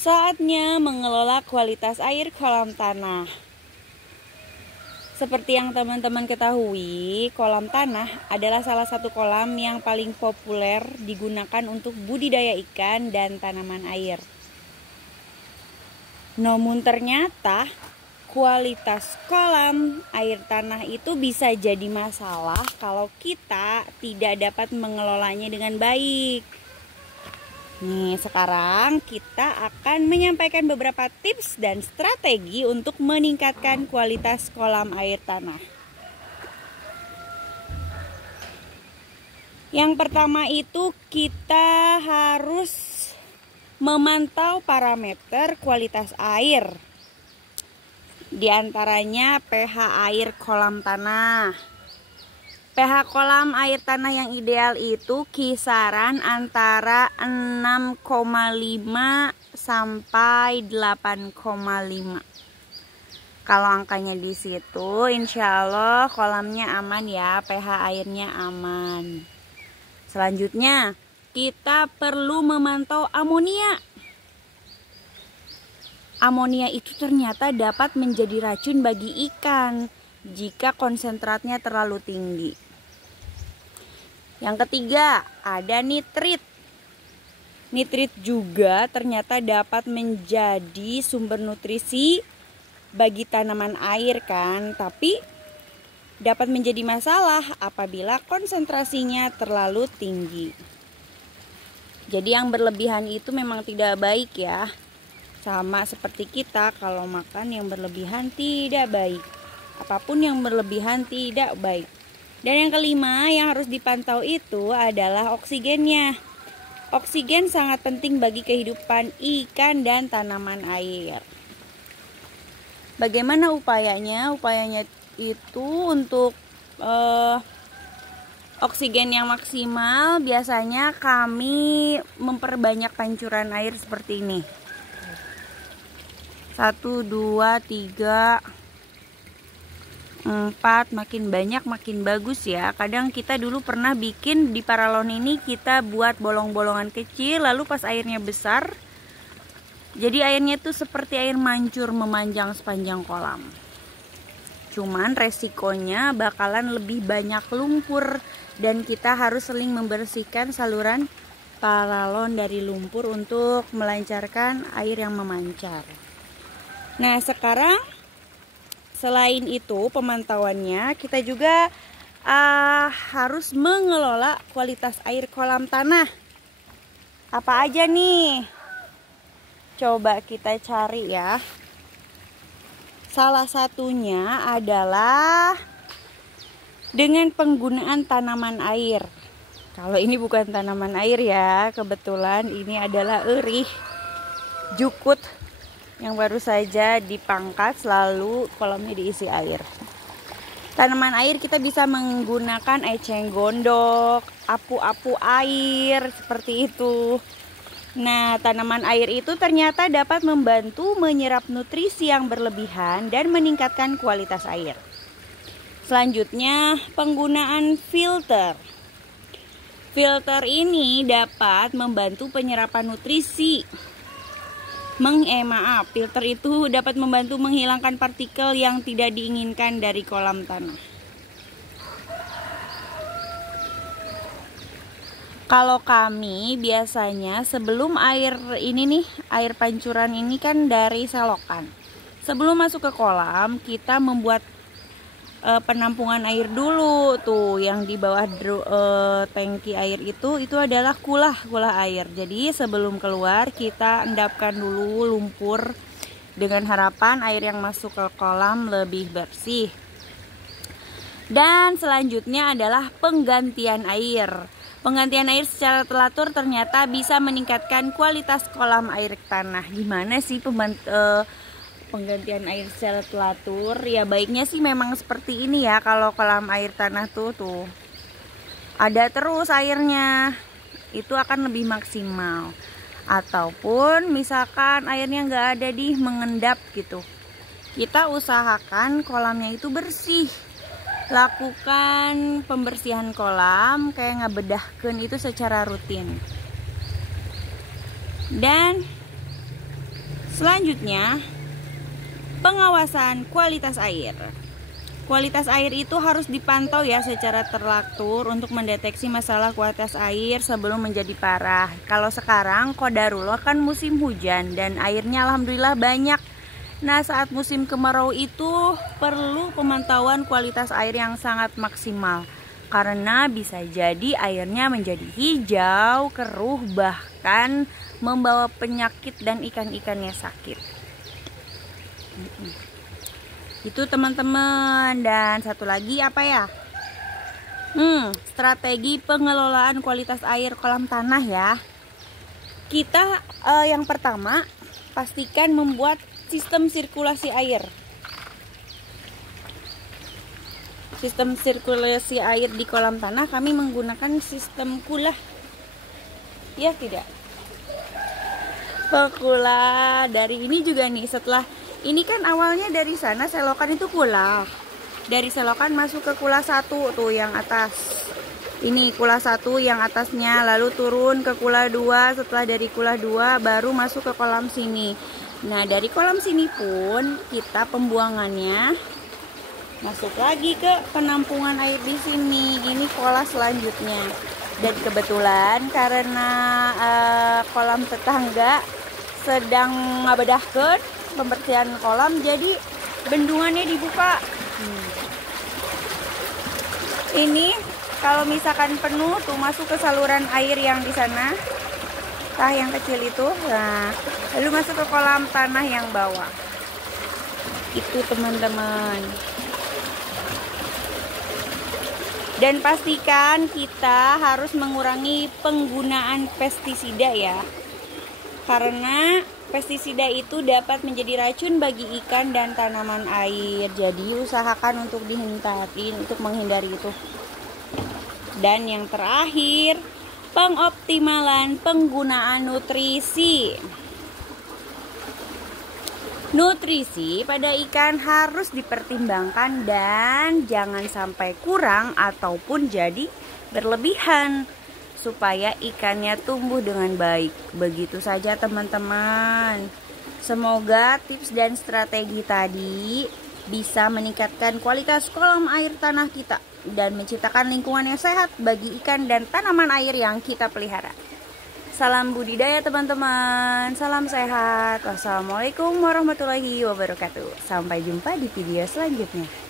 Saatnya mengelola kualitas air kolam tanah. Seperti yang teman-teman ketahui, kolam tanah adalah salah satu kolam yang paling populer digunakan untuk budidaya ikan dan tanaman air. Namun ternyata kualitas kolam air tanah itu bisa jadi masalah kalau kita tidak dapat mengelolanya dengan baik. Nih, sekarang kita akan menyampaikan beberapa tips dan strategi untuk meningkatkan kualitas kolam air tanah. Yang pertama itu kita harus memantau parameter kualitas air. Di antaranya pH air kolam tanah. pH kolam air tanah yang ideal itu kisaran antara 6,5 sampai 8,5. Kalau angkanya di situ, insya Allah kolamnya aman ya, pH airnya aman. Selanjutnya, kita perlu memantau amonia. Amonia itu ternyata dapat menjadi racun bagi ikan jika konsentratnya terlalu tinggi. Yang ketiga, ada nitrit. Nitrit juga ternyata dapat menjadi sumber nutrisi bagi tanaman air kan, tapi dapat menjadi masalah apabila konsentrasinya terlalu tinggi. Jadi yang berlebihan itu memang tidak baik ya. Sama seperti kita, kalau makan yang berlebihan tidak baik. Apapun yang berlebihan tidak baik. Dan yang kelima yang harus dipantau itu adalah oksigennya. Oksigen sangat penting bagi kehidupan ikan dan tanaman air. Bagaimana upayanya? Upayanya itu untuk oksigen yang maksimal, biasanya kami memperbanyak pancuran air seperti ini. 1, 2, 3, 4, makin banyak makin bagus ya. Kadang kita dulu pernah bikin di paralon ini, kita buat bolong-bolongan kecil, lalu pas airnya besar, jadi airnya tuh seperti air mancur memanjang sepanjang kolam. Cuman resikonya bakalan lebih banyak lumpur, dan kita harus sering membersihkan saluran paralon dari lumpur untuk melancarkan air yang memancar. Nah, sekarang selain itu pemantauannya, kita juga harus mengelola kualitas air kolam tanah. Apa aja nih? Coba kita cari ya. Salah satunya adalah dengan penggunaan tanaman air. Kalau ini bukan tanaman air ya, kebetulan ini adalah erih jukut yang baru saja dipangkas, lalu kolamnya diisi air. Tanaman air kita bisa menggunakan eceng gondok, apu-apu air, seperti itu. Nah, tanaman air itu ternyata dapat membantu menyerap nutrisi yang berlebihan dan meningkatkan kualitas air. Selanjutnya, penggunaan filter. Filter ini dapat membantu penyerapan nutrisi. Filter itu dapat membantu menghilangkan partikel yang tidak diinginkan dari kolam tanah. Kalau kami biasanya sebelum air ini nih, air pancuran ini kan dari selokan. Sebelum masuk ke kolam, kita membuat penampungan air dulu tuh, yang di bawah tangki air itu adalah kulah air. Jadi sebelum keluar kita endapkan dulu lumpur dengan harapan air yang masuk ke kolam lebih bersih. Dan selanjutnya adalah penggantian air. Penggantian air secara teratur ternyata bisa meningkatkan kualitas kolam air tanah. Gimana sih penggantian air secara teratur? Ya baiknya sih memang seperti ini ya. Kalau kolam air tanah tuh ada terus airnya, itu akan lebih maksimal. Ataupun misalkan airnya nggak ada mengendap gitu, kita usahakan kolamnya itu bersih. Lakukan pembersihan kolam, kayak ngebedahkeun itu secara rutin. Dan Selanjutnya, pengawasan kualitas air. Kualitas air itu harus dipantau ya secara teratur untuk mendeteksi masalah kualitas air sebelum menjadi parah. Kalau sekarang qadarullah kan musim hujan dan airnya alhamdulillah banyak. Nah, saat musim kemarau itu perlu pemantauan kualitas air yang sangat maksimal. Karena bisa jadi airnya menjadi hijau, keruh, bahkan membawa penyakit dan ikan-ikannya sakit. Itu teman-teman. Dan satu lagi apa ya? Strategi pengelolaan kualitas air kolam tanah ya. Kita yang pertama pastikan membuat sistem sirkulasi air. Sistem sirkulasi air di kolam tanah kami menggunakan sistem kulah. Ya tidak? Pekula dari ini juga nih, setelah ini kan awalnya dari sana selokan itu kulah. Dari selokan masuk ke kulah 1 tuh yang atas. Ini kulah 1 yang atasnya, lalu turun ke kulah 2, setelah dari kulah 2 baru masuk ke kolam sini. Nah, dari kolam sini pun kita pembuangannya masuk lagi ke penampungan air di sini. Ini pola selanjutnya. Dan kebetulan karena kolam tetangga sedang ngabedahkeun pembersihan kolam, jadi bendungannya dibuka. Ini kalau misalkan penuh tuh masuk ke saluran air yang di sana, yang kecil itu. Nah, lalu masuk ke kolam tanah yang bawah. Itu teman-teman. Dan pastikan kita harus mengurangi penggunaan pestisida ya. Karena pestisida itu dapat menjadi racun bagi ikan dan tanaman air. Jadi usahakan untuk dihindari, untuk menghindari itu. Dan yang terakhir, pengoptimalan penggunaan nutrisi. Nutrisi pada ikan harus dipertimbangkan dan jangan sampai kurang ataupun jadi berlebihan supaya ikannya tumbuh dengan baik. Begitu saja teman-teman. Semoga tips dan strategi tadi bisa meningkatkan kualitas kolam air tanah kita dan menciptakan lingkungan yang sehat bagi ikan dan tanaman air yang kita pelihara. Salam budidaya teman-teman, salam sehat. Wassalamualaikum warahmatullahi wabarakatuh. Sampai jumpa di video selanjutnya.